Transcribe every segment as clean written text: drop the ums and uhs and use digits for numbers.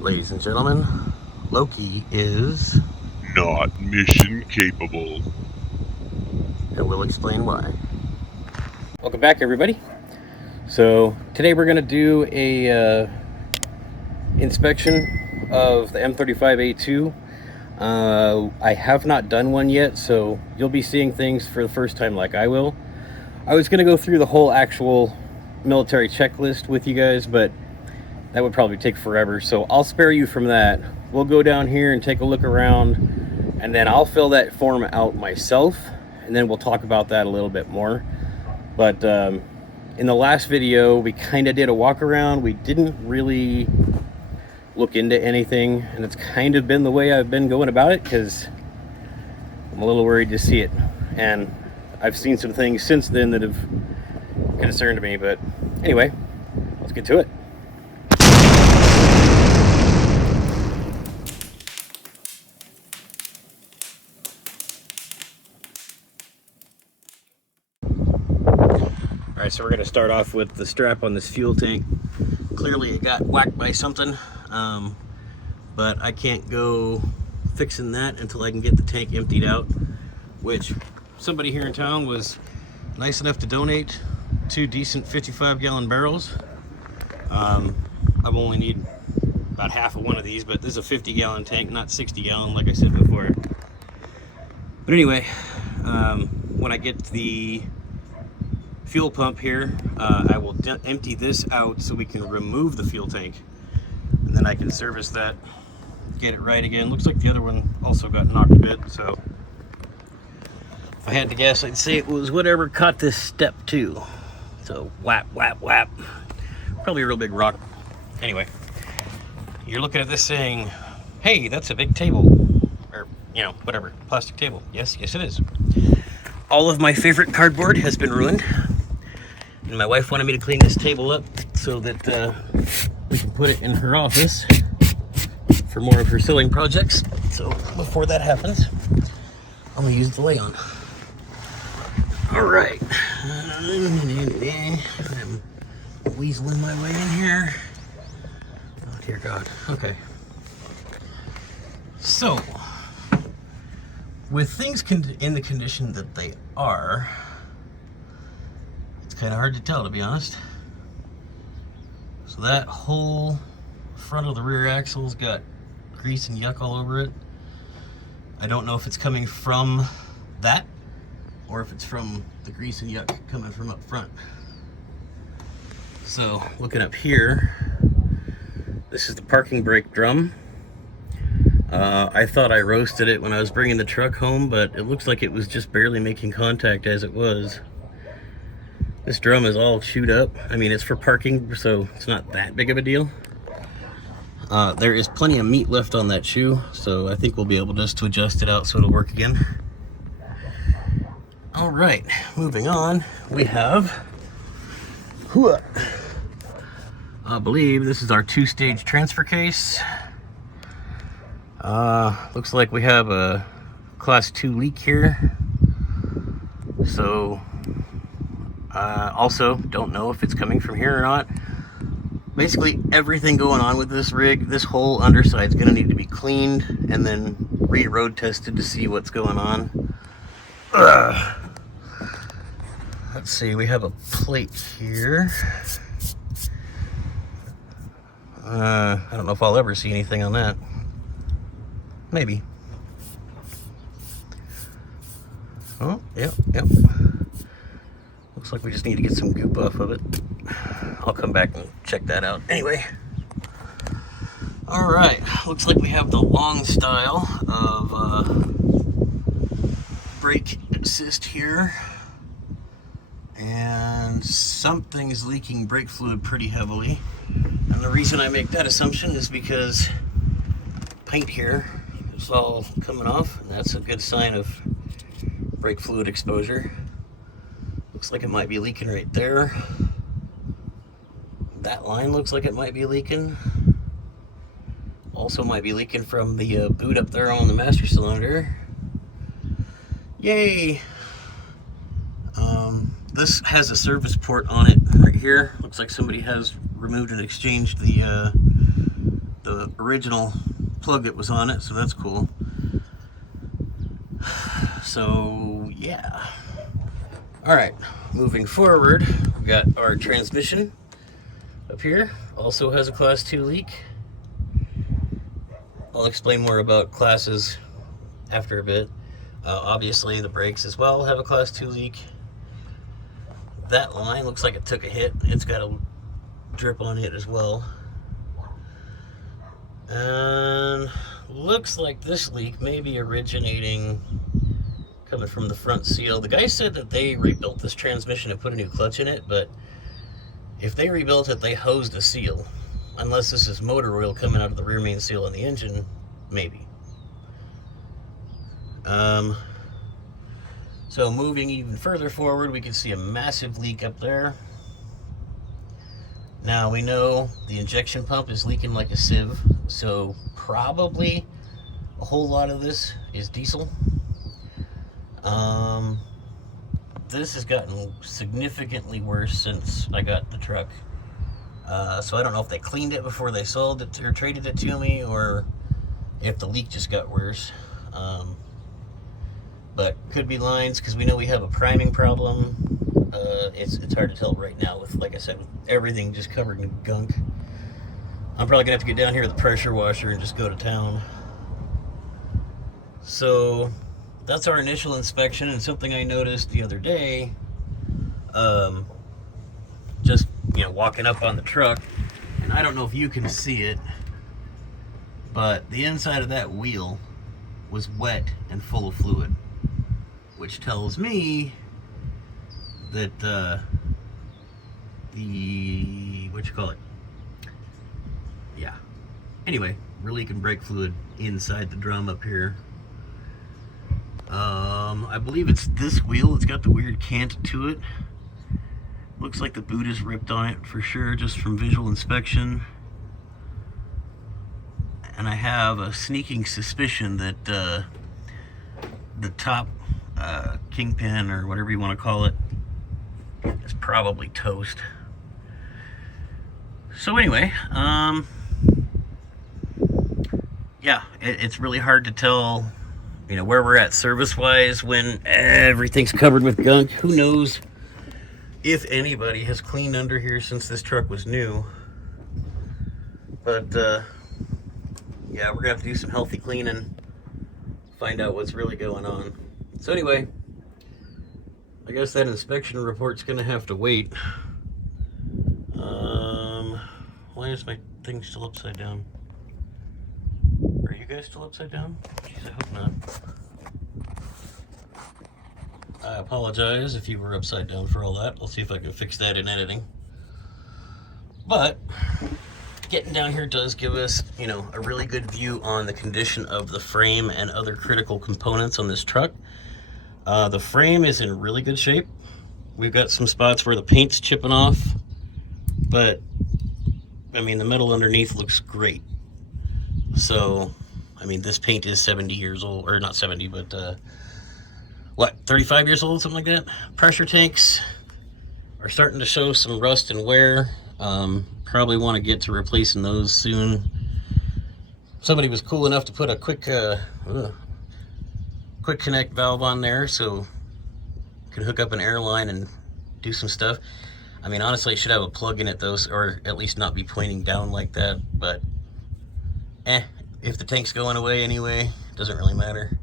Ladies and gentlemen, Loki is, Not mission capable. and we'll explain why. Welcome back, everybody. So today we're going to do a inspection of the M35A2. I have not done one yet, so you'll be seeing things for the first time like I will. I was going to go through the whole actual military checklist with you guys, but that would probably take forever, so I'll spare you from that. We'll go down here and take a look around, and then I'll fill that form out myself, and then we'll talk about that a little bit more. But in the last video, we kind of did a walk around. We didn't really look into anything, and it's kind of been the way I've been going about it because I'm a little worried to see it. And I've seen some things since then that have concerned me, but anyway, let's get to it. All right, so we're going to start off with the strap on this fuel tank. Clearly it got whacked by something, but I can't go fixing that until I can get the tank emptied out, which somebody here in town was nice enough to donate 2 decent 55-gallon barrels. I only need about half of one of these, but this is a 50-gallon tank, not 60-gallon like I said before. But anyway, when I get the fuel pump here, I will empty this out so we can remove the fuel tank, and then I can service that, get it right again. Looks like the other one also got knocked a bit, so if I had to guess, I'd say it was whatever caught this step 2. So whap whap whap, probably a real big rock. Anyway, you're looking at this saying, hey, that's a big table, or whatever, plastic table. Yes it is. All of my favorite cardboard has been ruined, and my wife wanted me to clean this table up so that we can put it in her office for more of her sewing projects. So before that happens, I'm gonna use the lay-on. All right, I'm weaseling my way in here. Oh dear God. Okay. So, with things in the condition that they are, it's kind of hard to tell, to be honest. So that whole front of the rear axle's got grease and yuck all over it. I don't know if it's coming from that or if it's from the grease and yuck coming from up front. So looking up here, this is the parking brake drum. I thought I roasted it when I was bringing the truck home, but it looks like it was just barely making contact as it was. This drum is all chewed up. I mean, it's for parking, so it's not that big of a deal. There is plenty of meat left on that shoe, so I think we'll be able just to adjust it out so it'll work again. All right, moving on, we have, I believe this is our 2-stage transfer case. Looks like we have a class 2 leak here. So, also don't know if it's coming from here or not. Basically, everything going on with this rig, this whole underside is going to need to be cleaned and then re-road tested to see what's going on. Let's see, we have a plate here. I don't know if I'll ever see anything on that. Maybe. Oh, yep. Looks like we just need to get some goop off of it. I'll come back and check that out. Anyway. Alright, looks like we have the long style of brake assist here. And something's leaking brake fluid pretty heavily. And the reason I make that assumption is because paint here is all coming off, and that's a good sign of brake fluid exposure. Looks like it might be leaking right there. That line looks like it might be leaking. Also might be leaking from the boot up there on the master cylinder. Yay! This has a service port on it right here. Looks like somebody has removed and exchanged the the original plug that was on it, so that's cool. So yeah. Alright, moving forward, we got our transmission up here. Also has a class 2 leak. I'll explain more about classes after a bit. Obviously the brakes as well have a class 2 leak. That line looks like it took a hit. It's got a drip on it as well. And looks like this leak may be originating coming from the front seal. The guy said that they rebuilt this transmission and put a new clutch in it, but if they rebuilt it, they hosed a seal. Unless this is motor oil coming out of the rear main seal on the engine, maybe. So moving even further forward, we can see a massive leak up there. Now we know the injection pump is leaking like a sieve, so probably a whole lot of this is diesel. This has gotten significantly worse since I got the truck. So I don't know if they cleaned it before they sold it or traded it to me, or if the leak just got worse. But could be lines, because we know we have a priming problem. It's hard to tell right now with, like I said, with everything just covered in gunk. I'm probably gonna have to get down here with a pressure washer and just go to town. So that's our initial inspection, and something I noticed the other day, just walking up on the truck, and I don't know if you can see it, but the inside of that wheel was wet and full of fluid, which tells me that the anyway, we're leaking brake fluid inside the drum up here. I believe it's this wheel. It's got the weird cant to it. Looks like the boot is ripped on it for sure, just from visual inspection. And I have a sneaking suspicion that the top kingpin, or whatever you want to call it, is probably toast. So anyway, yeah, it's really hard to tell, where we're at service-wise when everything's covered with gunk. Who knows if anybody has cleaned under here since this truck was new. But yeah, we're gonna have to do some healthy cleaning, find out what's really going on. So anyway, I guess that inspection report's gonna have to wait. Why is my thing still upside down? Are you guys still upside down? Jeez, I hope not. I apologize if you were upside down for all that. I'll see if I can fix that in editing. But getting down here does give us, a really good view on the condition of the frame and other critical components on this truck. The frame is in really good shape. We've got some spots where the paint's chipping off, but the metal underneath looks great. So, this paint is 70 years old, or not 70, but 35 years old, something like that. Pressure tanks are starting to show some rust and wear. Probably want to get to replacing those soon. Somebody was cool enough to put a quick connect valve on there, so you can hook up an air line and do some stuff. Honestly, it should have a plug in it though, or at least not be pointing down like that, but if the tank's going away anyway, doesn't really matter.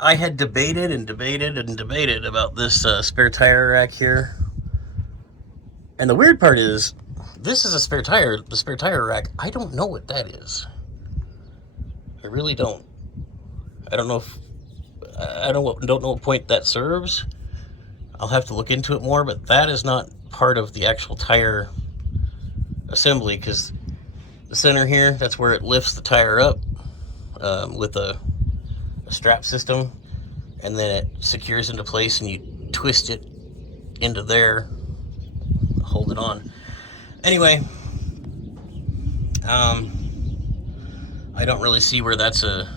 I had debated about this spare tire rack here. And the weird part is, this is a spare tire, the spare tire rack. I don't know what that is. I really don't. I don't know what point that serves. I'll have to look into it more, but that is not part of the actual tire assembly, because the center here, that's where it lifts the tire up with a strap system, and then it secures into place and you twist it into there, hold it on. Anyway, I don't really see where that's a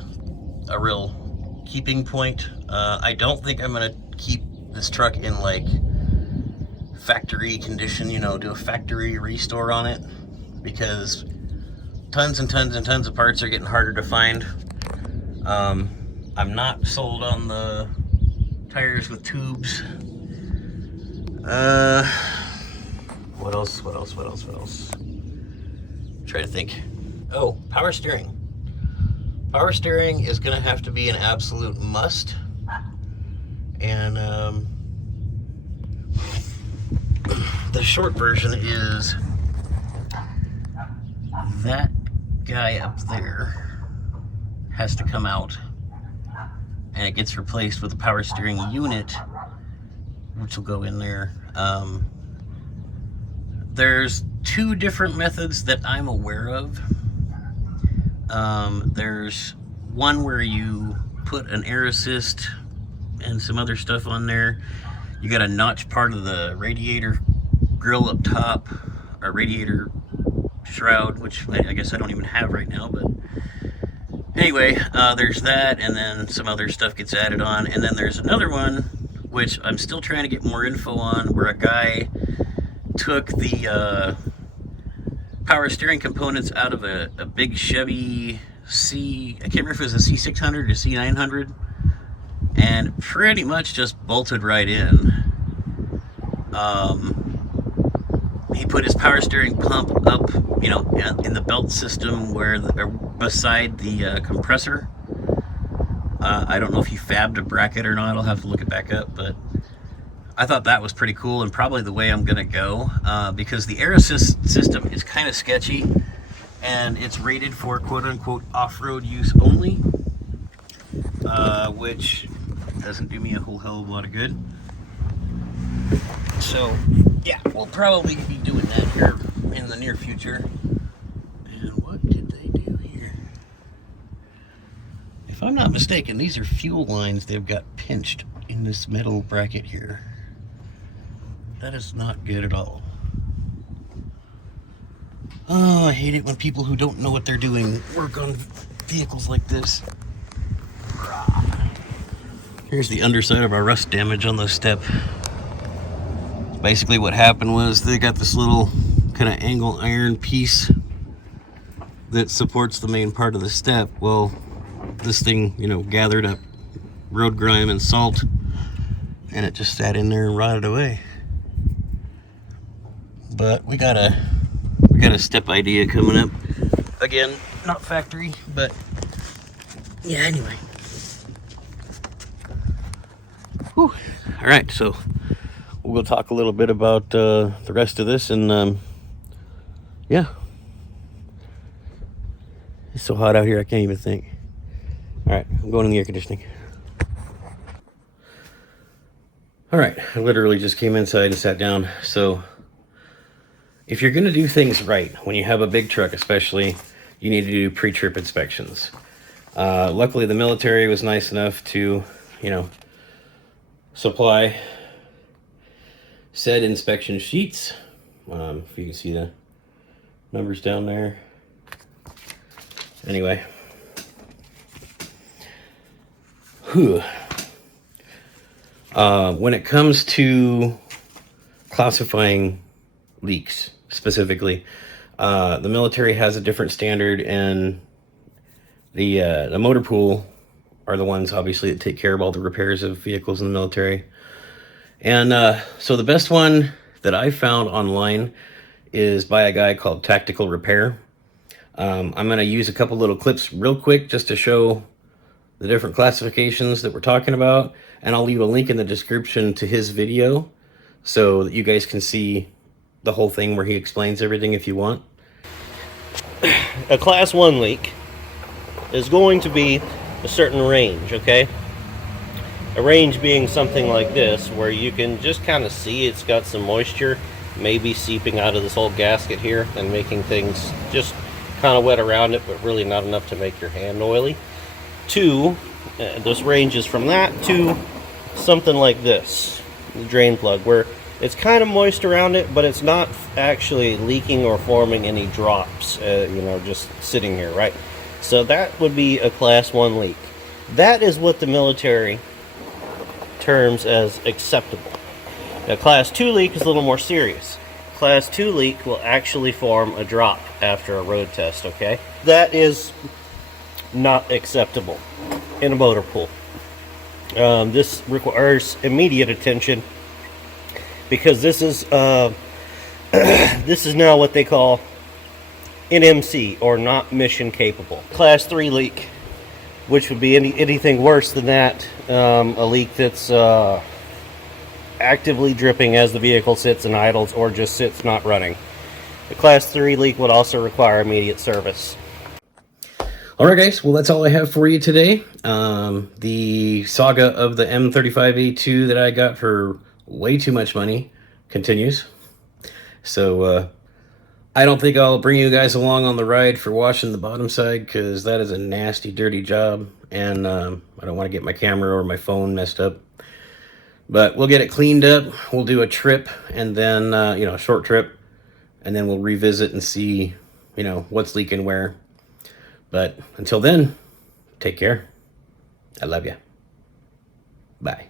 real keeping point. I don't think I'm gonna keep this truck in like factory condition, do a factory restore on it, because tons and tons and tons of parts are getting harder to find. I'm not sold on the tires with tubes. What else? Try to think. Oh, power steering. Power steering is gonna have to be an absolute must. And the short version is that guy up there has to come out, and it gets replaced with a power steering unit, which will go in there. There's two different methods that I'm aware of. There's one where you put an air assist and some other stuff on there. You got to notch part of the radiator grill up top, or radiator shroud, which I guess I don't even have right now, but anyway, there's that, and then some other stuff gets added on. And then there's another one, which I'm still trying to get more info on, where a guy took the power steering components out of a big Chevy I can't remember if it was a C600 or C900, and pretty much just bolted right in. He put his power steering pump up, in the belt system beside the compressor. I don't know if he fabbed a bracket or not. I'll have to look it back up, but I thought that was pretty cool, and probably the way I'm gonna go, because the air assist system is kind of sketchy, and it's rated for quote-unquote off-road use only, which doesn't do me a whole hell of a lot of good. So yeah, we'll probably be doing that here in the near future. And what did they do here? If I'm not mistaken, these are fuel lines they've got pinched in this metal bracket here. That is not good at all. Oh, I hate it when people who don't know what they're doing work on vehicles like this. Here's the underside of our rust damage on the step. Basically what happened was they got this little kind of angle iron piece that supports the main part of the step. Well, this thing, gathered up road grime and salt, and it just sat in there and rotted away. But we got a step idea coming up. Again, not factory, but yeah, anyway. Whew. All right, so we'll talk a little bit about the rest of this, and yeah. It's so hot out here, I can't even think. All right, I'm going in the air conditioning. All right, I literally just came inside and sat down. So if you're gonna do things right, when you have a big truck especially, you need to do pre-trip inspections. Luckily the military was nice enough to, supply said inspection sheets. If you can see the numbers down there. Anyway. When it comes to classifying leaks specifically, the military has a different standard, and the motor pool are the ones obviously that take care of all the repairs of vehicles in the military. And so the best one that I found online is by a guy called Tactical Repair. I'm going to use a couple little clips real quick just to show the different classifications that we're talking about, and I'll leave a link in the description to his video so that you guys can see the whole thing where he explains everything if you want. A class 1 leak is going to be a certain range, okay? A range being something like this, where you can just kind of see it's got some moisture maybe seeping out of this whole gasket here and making things just kind of wet around it, but really not enough to make your hand oily. This ranges from that to something like this, the drain plug, where it's kind of moist around it, but it's not actually leaking or forming any drops, just sitting here, right? So that would be a class 1 leak. That is what the military terms as acceptable. A class 2 leak is a little more serious. Class 2 leak will actually form a drop after a road test, okay? That is not acceptable in a motor pool. This requires immediate attention because this is this is now what they call NMC, or not mission capable. Class 3 leak, which would be anything worse than that, a leak that's actively dripping as the vehicle sits and idles, or just sits not running. The Class 3 leak would also require immediate service. All right, guys. Well, that's all I have for you today. The saga of the M35A2 that I got for way too much money continues. So I don't think I'll bring you guys along on the ride for washing the bottom side, because that is a nasty, dirty job, and I don't want to get my camera or my phone messed up. But we'll get it cleaned up. We'll do a trip, and then a short trip, and then we'll revisit and see what's leaking where. But until then, take care. I love you. Bye.